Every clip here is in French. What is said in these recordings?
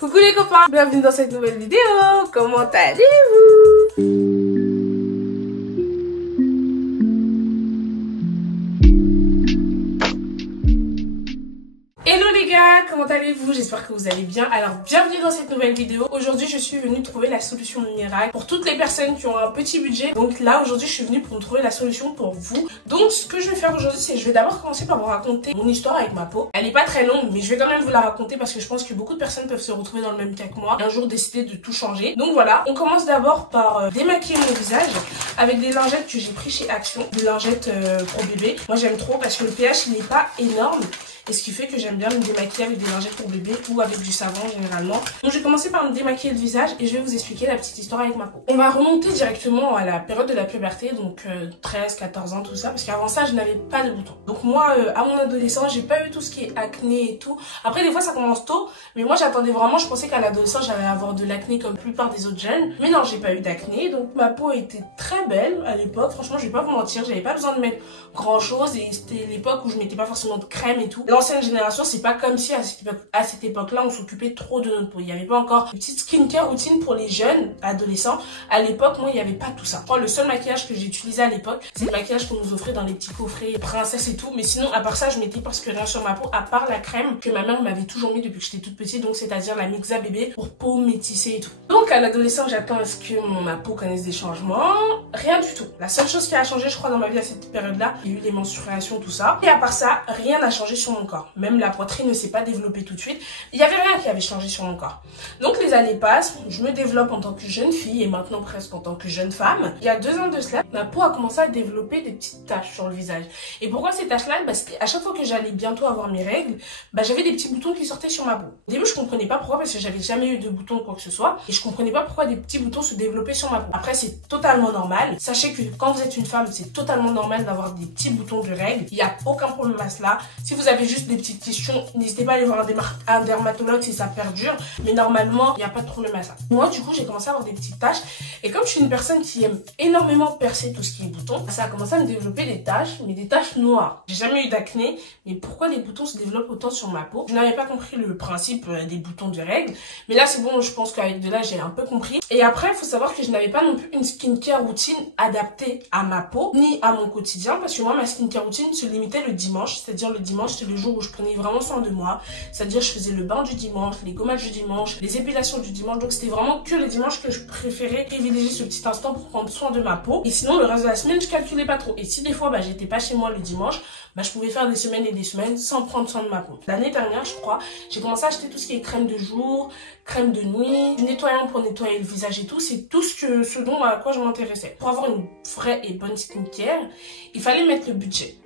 Coucou les copains, bienvenue dans cette nouvelle vidéo. Comment allez-vous? Hello les gars, comment allez-vous? J'espère que vous allez bien. Alors bienvenue dans cette nouvelle vidéo. Aujourd'hui je suis venue trouver la solution miracle pour toutes les personnes qui ont un petit budget. Donc là aujourd'hui je suis venue pour trouver la solution pour vous. Donc ce que je vais faire aujourd'hui, c'est je vais d'abord commencer par vous raconter mon histoire avec ma peau. Elle est pas très longue mais je vais quand même vous la raconter parce que je pense que beaucoup de personnes peuvent se retrouver dans le même cas que moi et un jour décider de tout changer. Donc voilà, on commence d'abord par démaquiller mon visage avec des lingettes que j'ai pris chez Action, des lingettes pour bébé. Moi j'aime trop parce que le pH il n'est pas énorme. Et ce qui fait que j'aime bien me démaquiller avec des lingettes pour bébé ou avec du savon généralement. Donc je vais commencer par me démaquiller le visage et je vais vous expliquer la petite histoire avec ma peau. On va remonter directement à la période de la puberté, donc 13, 14 ans, tout ça. Parce qu'avant ça, je n'avais pas de boutons. Donc moi, à mon adolescence, j'ai pas eu tout ce qui est acné et tout. Après, des fois, ça commence tôt. Mais moi, j'attendais vraiment, je pensais qu'à l'adolescence, j'allais avoir de l'acné comme la plupart des autres jeunes. Mais non, j'ai pas eu d'acné. Donc ma peau était très belle à l'époque. Franchement, je vais pas vous mentir, j'avais pas besoin de mettre grand chose. Et c'était l'époque où je mettais pas forcément de crème et tout. L'ancienne génération, c'est pas comme si à cette époque-là, on s'occupait trop de notre peau. Il n'y avait pas encore une petite skincare routine pour les jeunes adolescents. À l'époque, moi, il n'y avait pas tout ça. Je crois le seul maquillage que j'ai utilisé à l'époque, c'est le maquillage qu'on nous offrait dans les petits coffrets princesse et tout. Mais sinon, à part ça, je mettais presque rien sur ma peau, à part la crème que ma mère m'avait toujours mis depuis que j'étais toute petite. Donc, c'est-à-dire la Mixa bébé pour peau métissée et tout. Donc, à l'adolescent, j'attends à ce que ma peau connaisse des changements. Rien du tout. La seule chose qui a changé, je crois, dans ma vie à cette période-là, il y a eu les menstruations, tout ça. Et à part ça, rien n'a changé sur mon corps. Même la poitrine ne s'est pas développée tout de suite. Il n'y avait rien qui avait changé sur mon corps. Donc les années passent, je me développe en tant que jeune fille et maintenant presque en tant que jeune femme. Il y a 2 ans de cela, ma peau a commencé à développer des petites taches sur le visage. Et pourquoi ces taches-là? Parce qu'à chaque fois que j'allais bientôt avoir mes règles, j'avais des petits boutons qui sortaient sur ma peau. Au début, je comprenais pas pourquoi parce que j'avais jamais eu de boutons ou quoi que ce soit. Et je comprenais pas pourquoi des petits boutons se développaient sur ma peau. Après, c'est totalement normal. Sachez que quand vous êtes une femme, c'est totalement normal d'avoir des petits boutons de règles. Il n'y a aucun problème à cela. Si vous avez juste des petites questions, n'hésitez pas à aller voir un dermatologue si ça perdure. Mais normalement, il n'y a pas de problème à ça. Moi, du coup, j'ai commencé à avoir des petites taches. Et comme je suis une personne qui aime énormément percer tout ce qui est boutons, ça a commencé à me développer des taches, mais des taches noires. J'ai jamais eu d'acné, mais pourquoi les boutons se développent autant sur ma peau? Je n'avais pas compris le principe des boutons de règles. Mais là, c'est bon, je pense qu'avec de là, j'ai un peu compris. Et après, il faut savoir que je n'avais pas non plus une skincare routine adaptée à ma peau, ni à mon quotidien. Parce que moi, ma skincare routine se limitait le dimanche. C'est-à-dire le dimanche, c'est le jour où je prenais vraiment soin de moi. C'est-à-dire je faisais le bain du dimanche, les gommage du dimanche, les épilations du dimanche. Donc c'était vraiment que le dimanche que je préférais privilégier ce petit instant pour prendre soin de ma peau. Et sinon le reste de la semaine je calculais pas trop. Et si des fois j'étais pas chez moi le dimanche, je pouvais faire des semaines et des semaines sans prendre soin de ma peau. L'année dernière je crois, j'ai commencé à acheter tout ce qui est crème de jour, crème de nuit, du nettoyant pour nettoyer le visage et tout. C'est tout ce dont à quoi je m'intéressais. Pour avoir une vraie et bonne skincare, il fallait mettre le budget.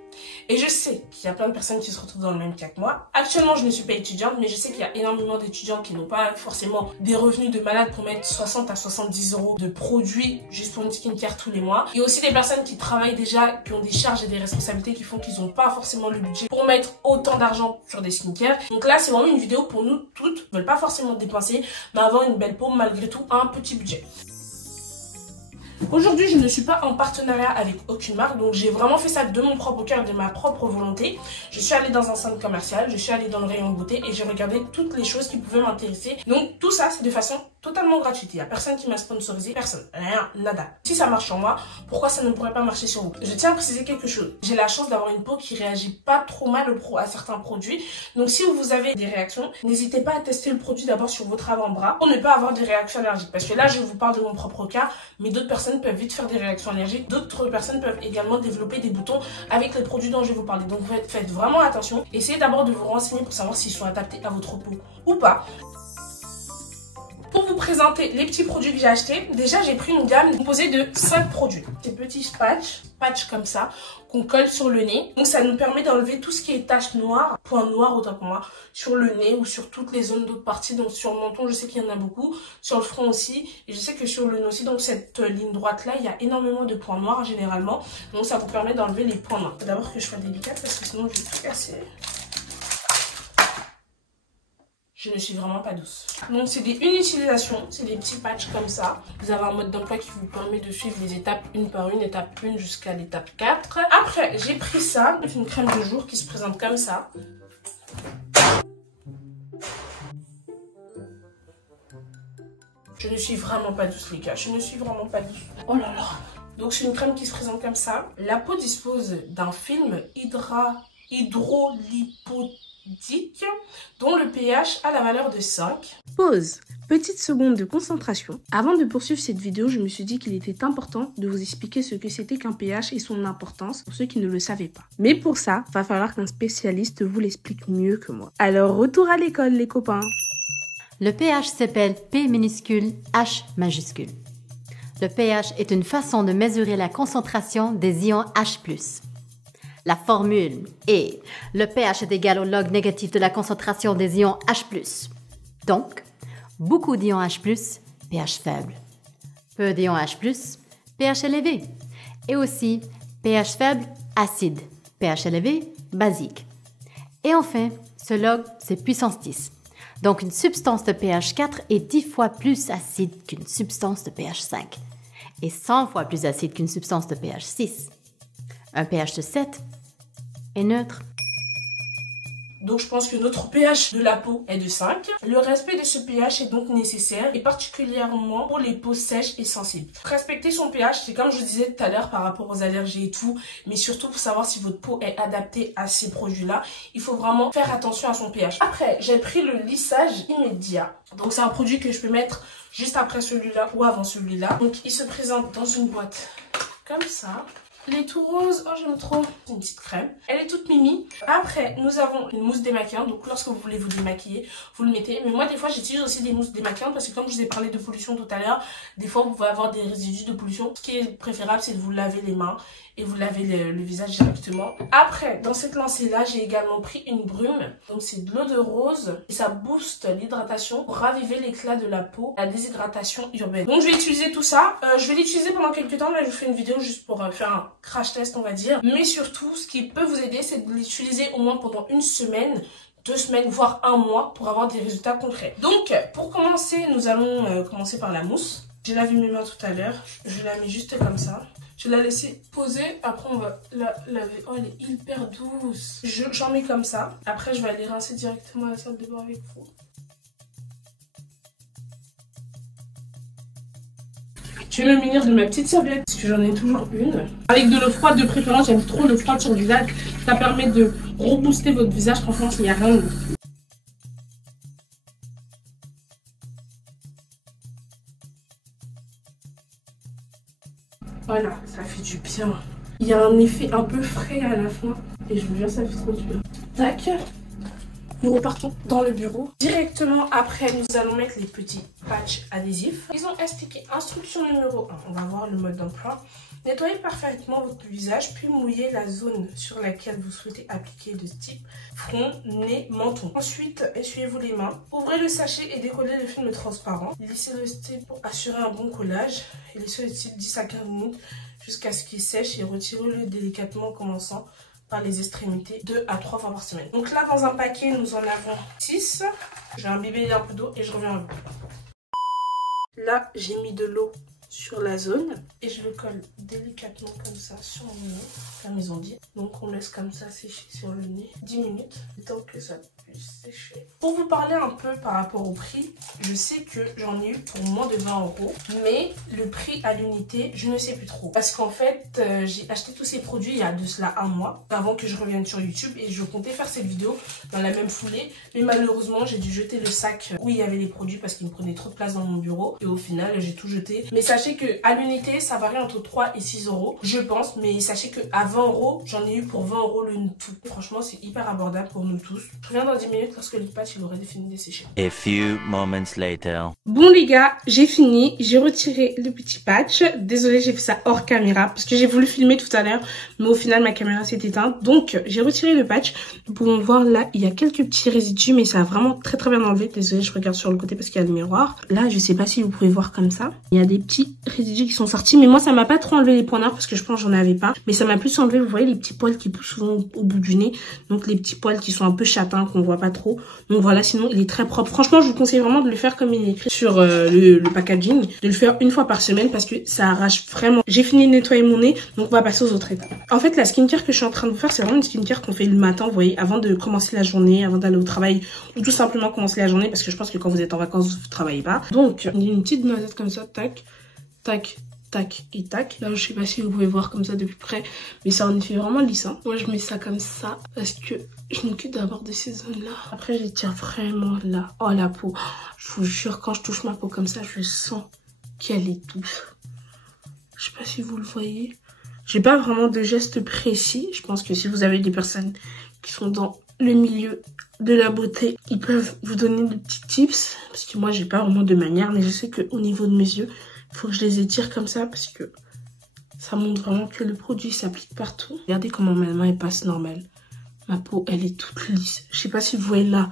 Et je sais qu'il y a plein de personnes qui se retrouvent dans le même cas que moi. Actuellement, je ne suis pas étudiante, mais je sais qu'il y a énormément d'étudiants qui n'ont pas forcément des revenus de malade pour mettre 60 à 70 euros de produits juste pour une skincare tous les mois. Il y a aussi des personnes qui travaillent déjà, qui ont des charges et des responsabilités qui font qu'ils n'ont pas forcément le budget pour mettre autant d'argent sur des skincare. Donc là, c'est vraiment une vidéo pour nous toutes, qui ne veulent pas forcément dépenser, mais avoir une belle peau malgré tout, un petit budget. Aujourd'hui, je ne suis pas en partenariat avec aucune marque, donc j'ai vraiment fait ça de mon propre cœur, de ma propre volonté. Je suis allée dans un centre commercial, je suis allée dans le rayon beauté et j'ai regardé toutes les choses qui pouvaient m'intéresser. Donc tout ça, c'est de façon totalement gratuite. Il n'y a personne qui m'a sponsorisé, personne, rien, nada. Si ça marche sur moi, pourquoi ça ne pourrait pas marcher sur vous? Je tiens à préciser quelque chose. J'ai la chance d'avoir une peau qui réagit pas trop mal à certains produits. Donc si vous avez des réactions, n'hésitez pas à tester le produit d'abord sur votre avant-bras pour ne pas avoir des réactions allergiques. Parce que là, je vous parle de mon propre cas, mais d'autres personnes peuvent vite faire des réactions allergiques. D'autres personnes peuvent également développer des boutons avec les produits dont je vais vous parler. Donc faites vraiment attention. Essayez d'abord de vous renseigner pour savoir s'ils sont adaptés à votre peau ou pas. Pour vous présenter les petits produits que j'ai achetés, déjà j'ai pris une gamme composée de 5 produits. Ces petits patchs comme ça, qu'on colle sur le nez. Donc ça nous permet d'enlever tout ce qui est taches noires, points noirs autant pour moi, sur le nez ou sur toutes les zones d'autres parties. Donc sur le menton, je sais qu'il y en a beaucoup, sur le front aussi, et je sais que sur le nez aussi. Donc cette ligne droite là, il y a énormément de points noirs généralement. Donc ça vous permet d'enlever les points noirs. Faut d'abord que je sois délicate parce que sinon je vais tout casser. Je ne suis vraiment pas douce. Donc c'est une utilisation, c'est des petits patchs comme ça. Vous avez un mode d'emploi qui vous permet de suivre les étapes une par une, étape 1 jusqu'à l'étape 4. Après, j'ai pris ça, une crème de jour qui se présente comme ça. Je ne suis vraiment pas douce les gars, je ne suis vraiment pas douce. Oh là là. Donc c'est une crème qui se présente comme ça. La peau dispose d'un film hydrolipodique dont le pH a la valeur de 5. Pause. Petite seconde de concentration. Avant de poursuivre cette vidéo, je me suis dit qu'il était important de vous expliquer ce que c'était qu'un pH et son importance pour ceux qui ne le savaient pas. Mais pour ça, va falloir qu'un spécialiste vous l'explique mieux que moi. Alors retour à l'école les copains. Le pH s'appelle P minuscule H majuscule. Le pH est une façon de mesurer la concentration des ions H+. La formule est le pH est égal au log négatif de la concentration des ions H+. Donc, beaucoup d'ions H+, pH faible. Peu d'ions H+, pH élevé. Et aussi, pH faible, acide. pH élevé, basique. Et enfin, ce log, c'est puissance 10. Donc, une substance de pH 4 est 10 fois plus acide qu'une substance de pH 5 et 100 fois plus acide qu'une substance de pH 6. Un pH de 7 est neutre. Donc je pense que notre pH de la peau est de 5. Le respect de ce pH est donc nécessaire et particulièrement pour les peaux sèches et sensibles. Respecter son pH, c'est comme je vous disais tout à l'heure par rapport aux allergies et tout, mais surtout pour savoir si votre peau est adaptée à ces produits-là, il faut vraiment faire attention à son pH. Après, j'ai pris le lissage immédiat. Donc c'est un produit que je peux mettre juste après celui-là ou avant celui-là. Donc il se présente dans une boîte comme ça. Il est tout rose, oh j'aime trop. C'est une petite crème. Elle est toute mimi. Après, nous avons une mousse démaquillante. Donc lorsque vous voulez vous démaquiller, vous le mettez. Mais moi, des fois, j'utilise aussi des mousses démaquillantes parce que comme je vous ai parlé de pollution tout à l'heure, des fois, vous pouvez avoir des résidus de pollution. Ce qui est préférable, c'est de vous laver les mains et vous lavez le visage directement. Après, dans cette lancée-là, j'ai également pris une brume. Donc c'est de l'eau de rose et ça booste l'hydratation pour raviver l'éclat de la peau, la déshydratation urbaine. Donc je vais utiliser tout ça. Je vais l'utiliser pendant quelques temps. Là, je vous fais une vidéo juste pour faire un crash test, on va dire. Mais surtout, ce qui peut vous aider, c'est de l'utiliser au moins pendant une semaine, 2 semaines, voire un mois pour avoir des résultats concrets. Donc, pour commencer, nous allons commencer par la mousse. J'ai lavé mes mains tout à l'heure. Je la mets juste comme ça. Je vais la laisser poser. Après, on va la laver. Oh, elle est hyper douce. J'en mets comme ça. Après, je vais aller rincer directement à la salle de bain avec vous. Je vais me munir de ma petite serviette parce que j'en ai toujours une. Avec de l'eau froide de préférence, j'aime trop l'eau froide sur le visage. Ça permet de rebooster votre visage. Franchement, il n'y a rien de... Voilà, ça fait du bien. Il y a un effet un peu frais à la fin. Et je vous jure, ça fait trop du bien. Tac. Nous repartons dans le bureau. Directement après, nous allons mettre les petits patchs adhésifs. Ils ont expliqué instruction numéro 1. On va voir le mode d'emploi. Nettoyez parfaitement votre visage, puis mouillez la zone sur laquelle vous souhaitez appliquer de type front, nez, menton. Ensuite, essuyez-vous les mains. Ouvrez le sachet et décollez le film transparent. Lissez le style pour assurer un bon collage. Et laissez le style 10 à 15 minutes jusqu'à ce qu'il sèche et retirez-le délicatement en commençant par les extrémités 2 à 3 fois par semaine. Donc là, dans un paquet, nous en avons 6. Je vais imbiber un peu d'eau et je reviens à vous. Là, j'ai mis de l'eau sur la zone et je le colle délicatement comme ça sur le nez, comme ils ont dit. Donc on laisse comme ça sécher sur le nez 10 minutes, le temps que ça puisse sécher. Pour vous parler un peu par rapport au prix, je sais que j'en ai eu pour moins de 20 €, mais le prix à l'unité, je ne sais plus trop. Parce qu'en fait, j'ai acheté tous ces produits il y a de cela un mois, avant que je revienne sur YouTube, et je comptais faire cette vidéo dans la même foulée, mais malheureusement, j'ai dû jeter le sac où il y avait les produits parce qu'ils me prenaient trop de place dans mon bureau, et au final, j'ai tout jeté. Mais sachez que à l'unité, ça varie entre 3 et 6 €, je pense, mais sachez que à 20 €, j'en ai eu pour 20 € le tout. Franchement, c'est hyper abordable pour nous tous. Je reviens dans 10 minutes lorsque le patch il aurait fini de sécher. A few moments later. Bon les gars, j'ai fini, j'ai retiré le petit patch. Désolée, j'ai fait ça hors caméra parce que j'ai voulu filmer tout à l'heure, mais au final ma caméra s'est éteinte. Donc j'ai retiré le patch. Vous pouvez voir là, il y a quelques petits résidus, mais ça a vraiment très bien enlevé. Désolée, je regarde sur le côté parce qu'il y a le miroir. Là, je sais pas si vous pouvez voir comme ça. Il y a des petits petits résidus qui sont sortis. Mais moi, ça m'a pas trop enlevé les points noirs parce que je pense que j'en avais pas. Mais ça m'a plus enlevé, vous voyez, les petits poils qui poussent souvent au bout du nez. Donc les petits poils qui sont un peu châtains, qu'on voit pas trop. Donc voilà, sinon il est très propre. Franchement, je vous conseille vraiment de le faire comme il est écrit sur le packaging. De le faire une fois par semaine parce que ça arrache vraiment. J'ai fini de nettoyer mon nez, donc on va passer aux autres étapes. En fait, la skincare que je suis en train de vous faire, c'est vraiment une skincare qu'on fait le matin, vous voyez, avant de commencer la journée, avant d'aller au travail, ou tout simplement commencer la journée, parce que je pense que quand vous êtes en vacances, vous travaillez pas. Donc, on a une petite noisette comme ça, tac, tac, tac et tac. Là, je sais pas si vous pouvez voir comme ça de plus près, mais ça en effet vraiment lisse. Hein. Moi, je mets ça comme ça, parce que je m'occupe d'abord de ces zones-là. Après, je tire vraiment là. Oh, la peau. Je vous jure, quand je touche ma peau comme ça, je sens qu'elle est douce. Je sais pas si vous le voyez. J'ai pas vraiment de gestes précis. Je pense que si vous avez des personnes qui sont dans le milieu de la beauté, ils peuvent vous donner des petits tips. Parce que moi, j'ai pas vraiment de manière, mais je sais qu'au niveau de mes yeux, il faut que je les étire comme ça parce que ça montre vraiment que le produit s'applique partout. Regardez comment ma main elle passe normale. Ma peau, elle est toute lisse. Je sais pas si vous voyez là,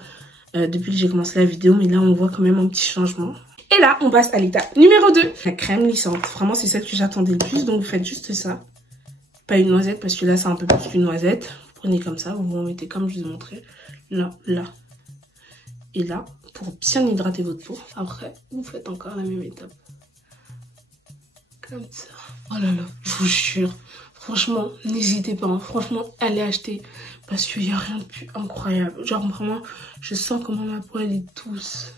depuis que j'ai commencé la vidéo, mais là, on voit quand même un petit changement. Et là, on passe à l'étape numéro 2. La crème lissante. Vraiment, c'est celle que j'attendais le plus. Donc, vous faites juste ça. Pas une noisette, parce que là, c'est un peu plus qu'une noisette. Vous prenez comme ça, vous vous mettez comme je vous ai montré. Là, là. Et là, pour bien hydrater votre peau. Après, vous faites encore la même étape. Comme ça. Oh là là, je vous jure. Franchement, n'hésitez pas. Hein. Franchement, allez acheter. Parce qu'il n'y a rien de plus incroyable. Genre, vraiment, je sens comment ma peau, elle est douce.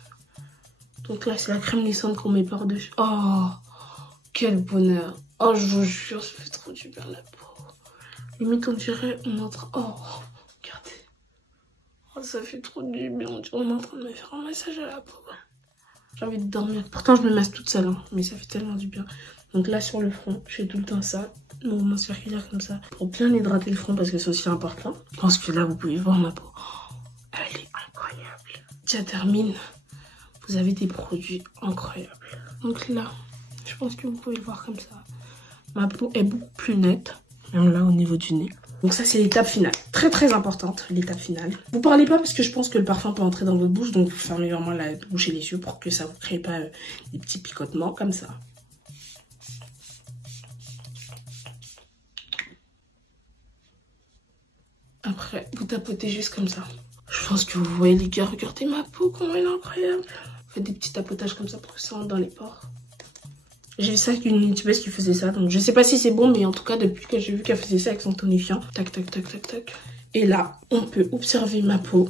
Donc là, c'est la crème lissante qu'on met par-dessus. Oh, quel bonheur. Oh, je vous jure, ça fait trop du bien la peau. Limite, on dirait, on est en train... Oh, regardez. Oh, ça fait trop du bien. On dirait, on est en train de me faire un massage à la peau. J'ai envie de dormir. Pourtant, je me masse toute seule, hein, mais ça fait tellement du bien. Donc là, sur le front, je fais tout le temps ça. Mouvement circulaire comme ça. Pour bien hydrater le front, parce que c'est aussi important. Je pense que là, vous pouvez voir ma peau. Oh, elle est incroyable. Ça termine. Vous avez des produits incroyables. Donc là, je pense que vous pouvez le voir comme ça. Ma peau est beaucoup plus nette. Même là, au niveau du nez. Donc ça, c'est l'étape finale. Très, très importante, l'étape finale. Vous parlez pas parce que je pense que le parfum peut entrer dans votre bouche. Donc, vous fermez vraiment la bouche et les yeux pour que ça vous crée pas des petits picotements comme ça. Après, vous tapotez juste comme ça. Je pense que vous voyez les gars, regardez ma peau, comment elle est incroyable. Faites des petits tapotages comme ça pour que ça rentre dans les pores. J'ai vu ça avec une youtubeuse qui faisait ça, donc je sais pas si c'est bon, mais en tout cas depuis que j'ai vu qu'elle faisait ça avec son tonifiant. Tac, tac, tac, tac, tac. Et là, on peut observer ma peau.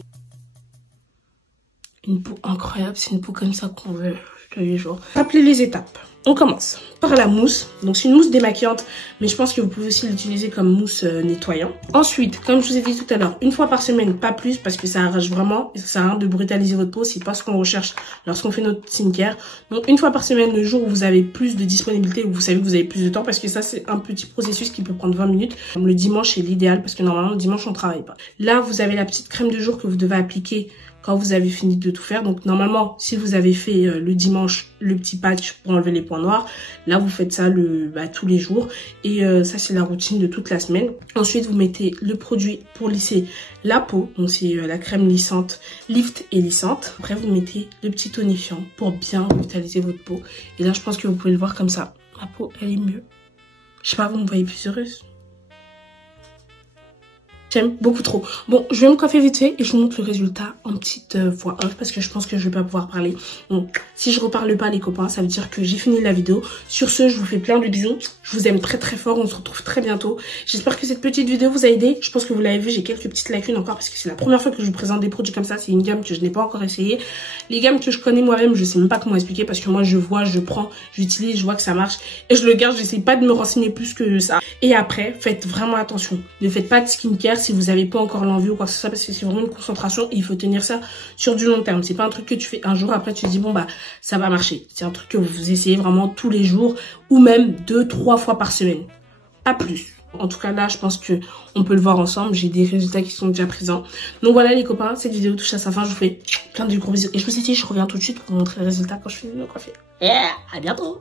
Une peau incroyable, c'est une peau comme ça qu'on veut tous les jours. Rappelez les étapes. On commence par la mousse. Donc c'est une mousse démaquillante, mais je pense que vous pouvez aussi l'utiliser comme mousse nettoyant. Ensuite, comme je vous ai dit tout à l'heure, une fois par semaine, pas plus, parce que ça arrache vraiment et ça sert à rien de brutaliser votre peau. C'est pas ce qu'on recherche lorsqu'on fait notre skincare. Donc une fois par semaine, le jour où vous avez plus de disponibilité, où vous savez que vous avez plus de temps, parce que ça c'est un petit processus qui peut prendre 20 minutes. Comme le dimanche c'est l'idéal, parce que normalement le dimanche on travaille pas. Là vous avez la petite crème de jour que vous devez appliquer quand vous avez fini de tout faire. Donc normalement, si vous avez fait le dimanche le petit patch pour enlever les points noirs, là vous faites ça tous les jours. Et ça c'est la routine de toute la semaine. Ensuite vous mettez le produit pour lisser la peau. Donc c'est la crème lissante, lift et lissante. Après vous mettez le petit tonifiant pour bien vitaliser votre peau. Et là je pense que vous pouvez le voir comme ça. Ma peau elle est mieux. Je sais pas, vous me voyez plus heureuse. J'aime beaucoup trop. Bon, je vais me coiffer vite fait et je vous montre le résultat en petite voix off parce que je pense que je vais pas pouvoir parler. Donc, si je reparle pas les copains, ça veut dire que j'ai fini la vidéo. Sur ce, je vous fais plein de bisous. Je vous aime très très fort. On se retrouve très bientôt. J'espère que cette petite vidéo vous a aidé. Je pense que vous l'avez vu, j'ai quelques petites lacunes encore parce que c'est la première fois que je vous présente des produits comme ça. C'est une gamme que je n'ai pas encore essayé. Les gammes que je connais moi-même, je sais même pas comment expliquer parce que moi je vois, je prends, j'utilise, je vois que ça marche et je le garde. J'essaie pas de me renseigner plus que ça. Et après, faites vraiment attention. Ne faites pas de skincare si vous n'avez pas encore l'envie ou quoi que ce soit parce que c'est vraiment une concentration et il faut tenir ça sur du long terme. C'est pas un truc que tu fais un jour après tu te dis bon bah ça va marcher. C'est un truc que vous essayez vraiment tous les jours ou même 2-3 fois par semaine. Pas plus. En tout cas là je pense que on peut le voir ensemble. J'ai des résultats qui sont déjà présents. Donc voilà les copains, cette vidéo touche à sa fin. Je vous fais plein de gros bisous. Et je vous ai dit je reviens tout de suite pour vous montrer les résultats quand je finis de me coiffer. À bientôt.